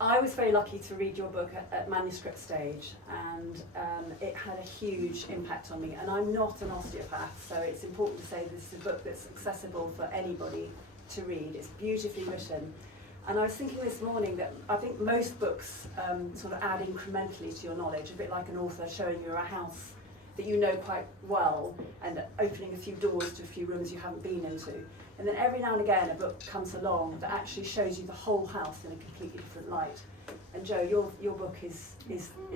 I was very lucky to read your book at manuscript stage, and it had a huge impact on me. And I'm not an osteopath, so it's important to say this is a book that's accessible for anybody to read. It's beautifully written. And I was thinking this morning that I think most books sort of add incrementally to your knowledge, a bit like an author showing you a house that you know quite well and opening a few doors to a few rooms you haven't been into. And then every now and again a book comes along that actually shows you the whole house in a completely different light. And Jo, your book is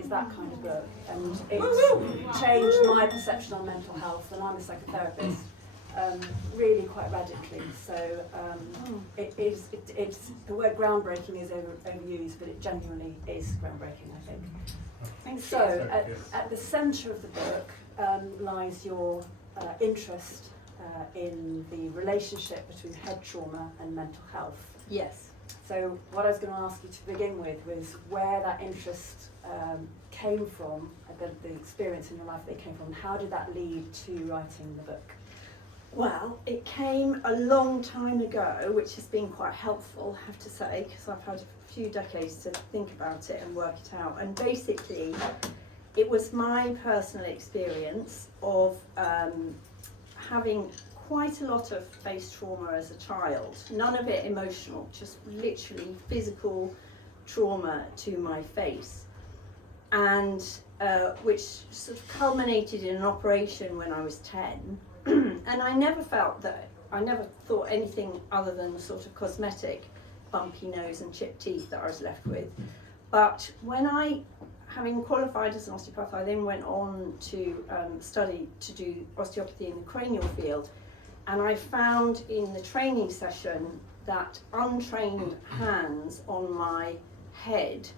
that kind of book, and it's changed my perception on mental health, and I'm a psychotherapist, really quite radically. So it's the word groundbreaking is overused, but it genuinely is groundbreaking, I think. Thanks. So at the centre of the book lies your interest in the relationship between head trauma and mental health. Yes. So what I was going to ask you to begin with was where that interest came from, the experience in your life that it came from, and how did that lead to writing the book? Well, it came a long time ago, which has been quite helpful, I have to say, because I've had a few decades to think about it and work it out. And basically, it was my personal experience of having quite a lot of face trauma as a child, none of it emotional, just literally physical trauma to my face, and which sort of culminated in an operation when I was 10. And I never thought anything other than the sort of cosmetic bumpy nose and chipped teeth that I was left with. But when having qualified as an osteopath, I then went on to study to do osteopathy in the cranial field. And I found in the training session that untrained hands on my head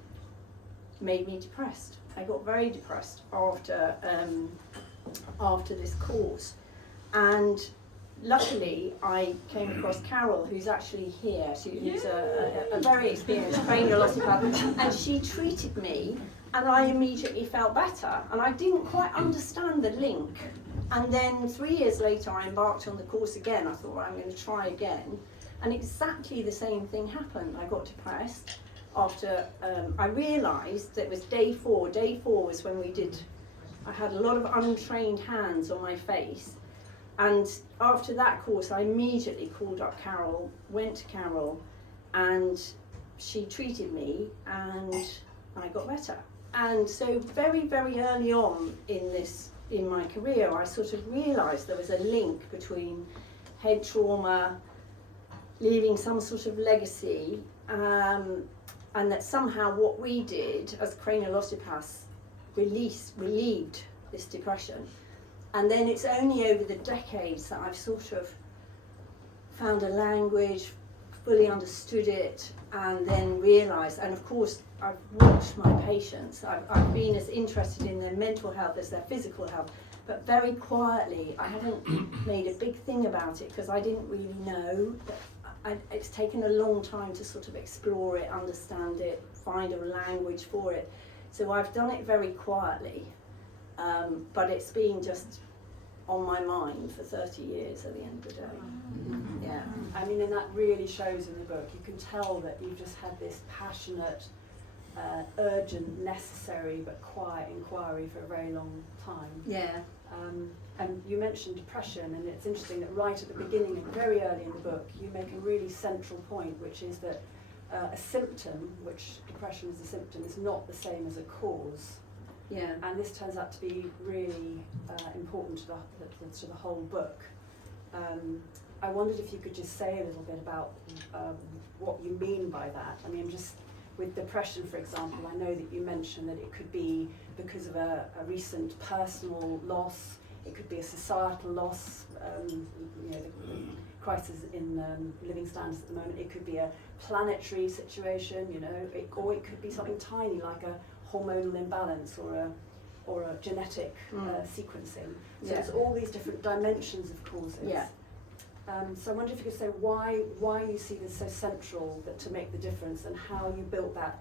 made me depressed. I got very depressed after this course. And luckily I came across Carol, who's actually here, who's a very experienced cranial osteopath, and she treated me, and I immediately felt better. And I didn't quite understand the link. And then 3 years later, I embarked on the course again. I thought, well, I'm going to try again. And exactly the same thing happened. I got depressed after I realised that it was day 4. Day 4 was when I had a lot of untrained hands on my face. And after that course, I immediately called up Carol, went to Carol, and she treated me, and I got better. And so very, very early on in my career, I sort of realised there was a link between head trauma, leaving some sort of legacy, and that somehow what we did as cranial osteopaths relieved this depression. And then it's only over the decades that I've sort of found a language, fully understood it, and then realised, and of course I've watched my patients, I've been as interested in their mental health as their physical health, but very quietly. I haven't made a big thing about it because I didn't really know. It's taken a long time to sort of explore it, understand it, find a language for it. So I've done it very quietly, but it's been just on my mind for 30 years at the end of the day. Yeah. I mean, and that really shows in the book. You can tell that you've just had this passionate, urgent, necessary but quiet inquiry for a very long time. Yeah. And you mentioned depression, and it's interesting that right at the beginning and very early in the book, you make a really central point, which is that a symptom, which depression is a symptom, is not the same as a cause. Yeah. And this turns out to be really important to the whole book. I wondered if you could just say a little bit about what you mean by that. I mean, just with depression, for example, I know that you mentioned that it could be because of a recent personal loss, it could be a societal loss, the crisis in living standards at the moment, it could be a planetary situation, or it could be something tiny like a hormonal imbalance or a genetic sequencing. So there's all these different dimensions of causes. Yeah. So I wonder if you could say why you see this so central to make the difference, and how you built that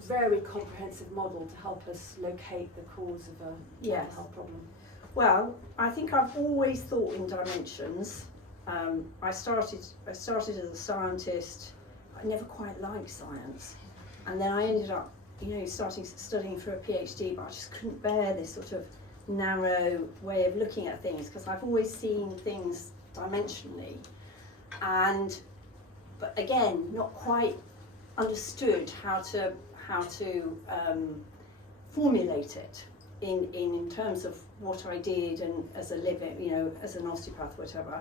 very comprehensive model to help us locate the cause of a mental health problem. Well, I think I've always thought in dimensions. I started as a scientist. I never quite liked science. And then I ended up, studying for a PhD, but I just couldn't bear this sort of narrow way of looking at things, because I've always seen things dimensionally, but again, not quite understood how to formulate it in terms of what I did and as a living, as an osteopath, whatever.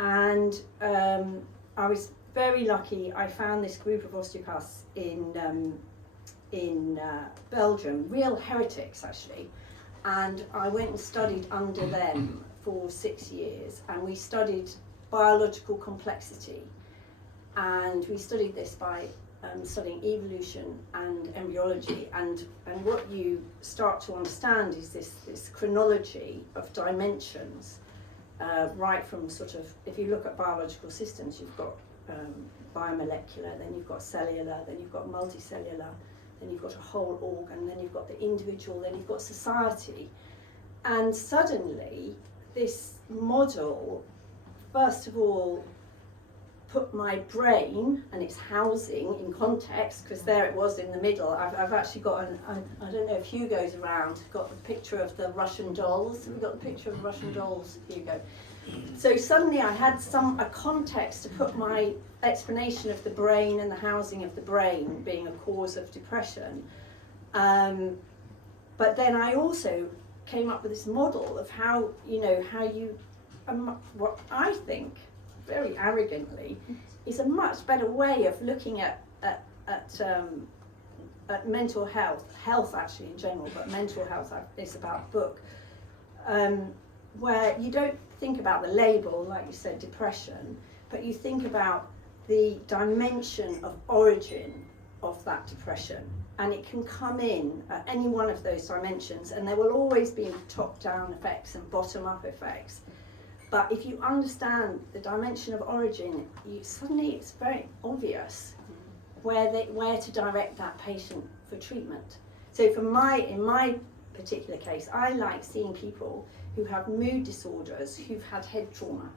And I was very lucky. I found this group of osteopaths in Belgium, real heretics actually, and I went and studied under them for 6 years, and we studied biological complexity, and we studied this by studying evolution and embryology, and what you start to understand is this chronology of dimensions, right from sort of, if you look at biological systems, you've got biomolecular, then you've got cellular, then you've got multicellular, then you've got a whole organ, then you've got the individual, then you've got society. And suddenly this model, first of all, put my brain and its housing in context, because there it was in the middle. I've actually got I don't know if Hugo's around, got the picture of the Russian dolls. Have we got the picture of the Russian dolls, Hugo? So suddenly I had a context to put my explanation of the brain and the housing of the brain being a cause of depression. But then I also came up with this model of how you, what I think, very arrogantly, is a much better way of looking at mental health actually in general, but mental health is about book, where you don't think about the label, like you said, depression, but you think about the dimension of origin of that depression, and it can come in at any one of those dimensions, and there will always be top-down effects and bottom-up effects. But if you understand the dimension of origin, suddenly it's very obvious where to direct that patient for treatment. So in my particular case, I like seeing people who have mood disorders, who've had head trauma.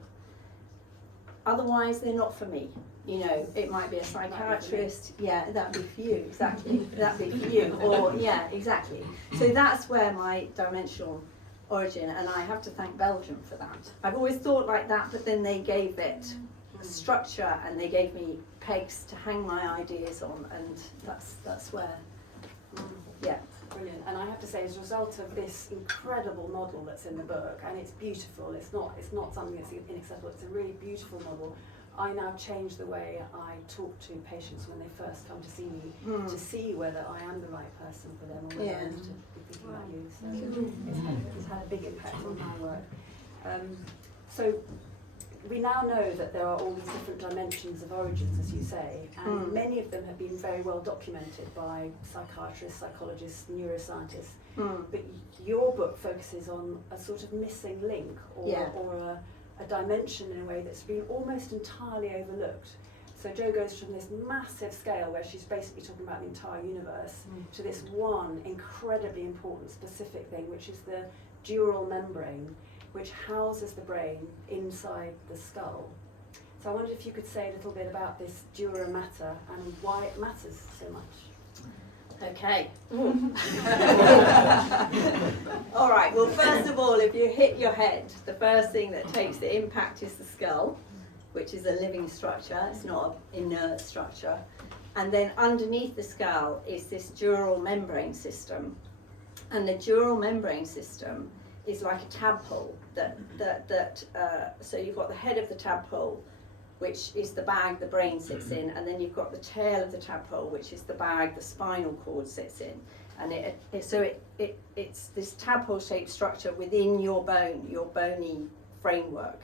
Otherwise, they're not for me. It might be a psychiatrist. Yeah, that'd be for you, exactly. That'd be for you. Or, yeah, exactly. So that's where my dimensional origin, and I have to thank Belgium for that. I've always thought like that, but then they gave it structure and they gave me pegs to hang my ideas on, and that's where, yeah. Brilliant. And I have to say, as a result of this incredible model that's in the book, and it's beautiful, it's not something that's inaccessible, it's a really beautiful model. I now change the way I talk to patients when they first come to see me, to see whether I am the right person for them, or whether I need to be thinking about you. So it's had a big impact on my work. So we now know that there are all these different dimensions of origins, as you say, and many of them have been very well documented by psychiatrists, psychologists, neuroscientists. But your book focuses on a sort of missing link, or a dimension in a way that's been almost entirely overlooked. So Jo goes from this massive scale where she's basically talking about the entire universe to this one incredibly important specific thing, which is the dural membrane, which houses the brain inside the skull. So I wondered if you could say a little bit about this dura mater and why it matters so much. Okay. All right, well, first of all, if you hit your head, the first thing that takes the impact is the skull, which is a living structure. It's not an inert structure. And then underneath the skull is this dural membrane system. And the dural membrane system is like a tadpole so you've got the head of the tadpole, which is the bag the brain sits in, and then you've got the tail of the tadpole, which is the bag the spinal cord sits in. And it's this tadpole-shaped structure within your bone, your bony framework.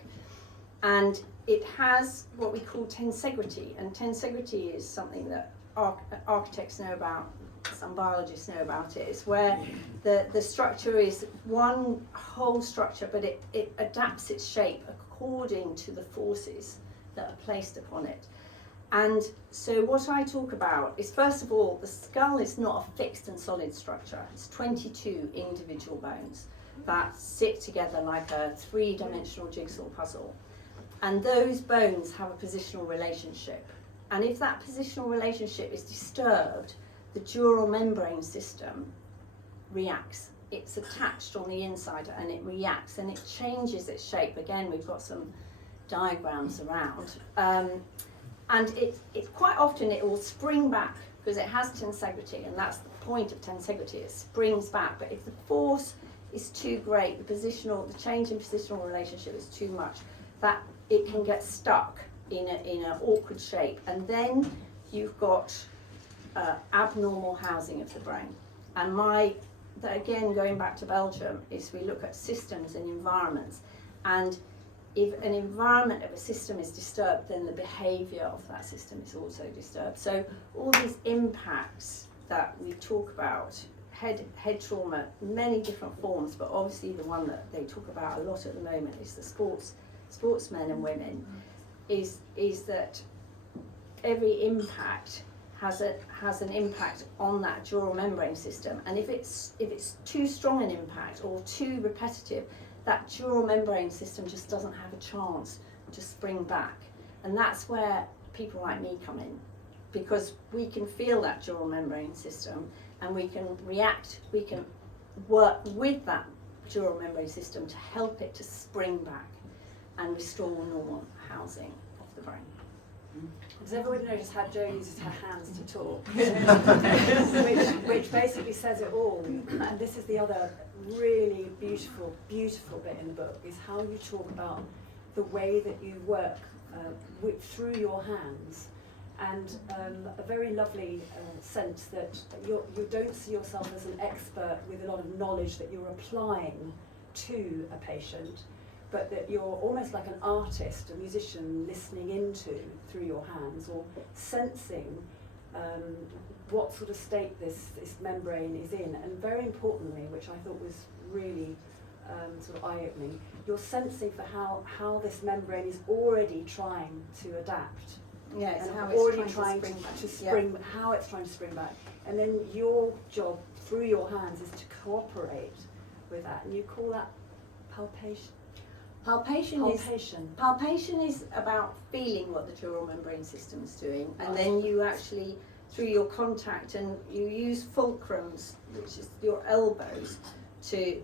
And it has what we call tensegrity, and tensegrity is something that architects know about, some biologists know about it. It's where the structure is one whole structure, but it adapts its shape according to the forces that are placed upon it. And so what I talk about is, first of all, the skull is not a fixed and solid structure. It's 22 individual bones that sit together like a three-dimensional jigsaw puzzle. And those bones have a positional relationship. And if that positional relationship is disturbed, the dural membrane system reacts. It's attached on the inside and it reacts and it changes its shape. Again, we've got some diagrams around. And it's quite often it will spring back because it has tensegrity, and that's the point of tensegrity, it springs back. But if the force is too great, the change in positional relationship is too much, that it can get stuck in an awkward shape, and then you've got abnormal housing of the brain. And again, going back to Belgium, is we look at systems and environments, and if an environment of a system is disturbed, then the behaviour of that system is also disturbed. So all these impacts that we talk about, head trauma, many different forms, but obviously the one that they talk about a lot at the moment is the sportsmen and women, is that every impact has an impact on that dural membrane system, and if it's too strong an impact or too repetitive, that dural membrane system just doesn't have a chance to spring back. And that's where people like me come in, because we can feel that dural membrane system and we can react, we can work with that dural membrane system to help it to spring back and restore normal housing of the brain. Does everybody notice how Jo uses her hands to talk? which basically says it all. And this is the other really beautiful bit in the book, is how you talk about the way that you work through your hands, and a very lovely sense that you don't see yourself as an expert with a lot of knowledge that you're applying to a patient, but that you're almost like an artist, a musician, listening into through your hands, or sensing what sort of state this membrane is in. And very importantly, which I thought was really sort of eye-opening, you're sensing for how this membrane is already trying to adapt. Yes, and how already it's trying to spring back. how it's trying to spring back. And then your job through your hands is to cooperate with that. And you call that palpation. Palpation is about feeling what the dural membrane system is doing, and then you actually, through your contact, and you use fulcrums, which is your elbows, to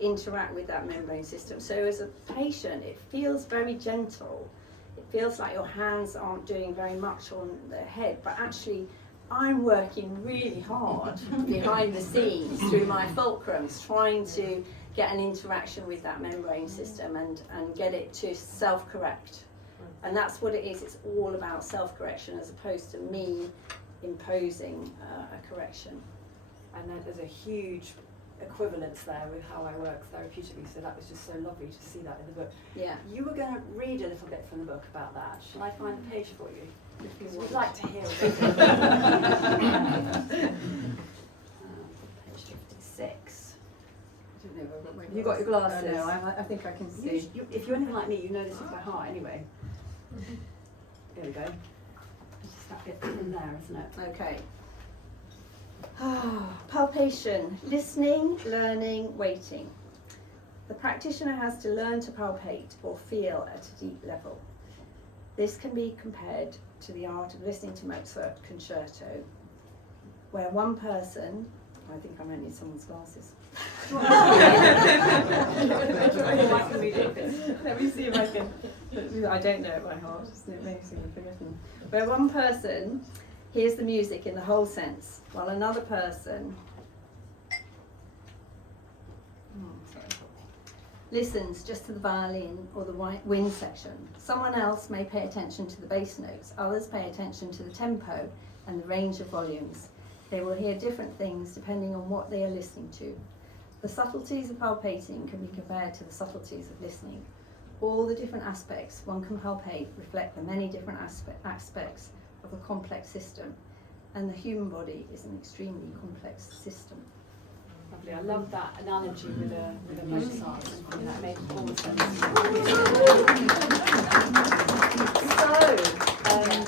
interact with that membrane system. So as a patient, it feels very gentle. It feels like your hands aren't doing very much on the head, but actually I'm working really hard behind the scenes through my fulcrums, trying to get an interaction with that membrane system and get it to self-correct. And that's what it is. It's all about self-correction as opposed to me imposing a correction. And there's a huge equivalence there with how I work therapeutically, so that was just so lovely to see that in the book. Yeah. You were going to read a little bit from the book about that. Shall I find the page for you? Because we'd want. like to hear a bit. Page 56. I don't know if I've got my You got your glasses? Oh, no, I think I can see. If you're anything like me, you know this is by heart anyway. There we go. It's that bit in there, isn't it? Okay. Palpation, listening, learning, waiting. The practitioner has to learn to palpate or feel at a deep level. This can be compared to the art of listening to Mozart concerto, where one person, I think I might need someone's glasses. Let me see if I can, I don't know it by heart, it makes me forgetting. Where one person hears the music in the whole sense, while another person listens just to the violin or the wind section. Someone else may pay attention to the bass notes, others pay attention to the tempo and the range of volumes. They will hear different things depending on what they are listening to. The subtleties of palpating can be compared to the subtleties of listening. All the different aspects one can palpate reflect the many different aspects of a complex system, and the human body is an extremely complex system. Lovely. I love that analogy with a Mozart symphony. That made all the sense. So,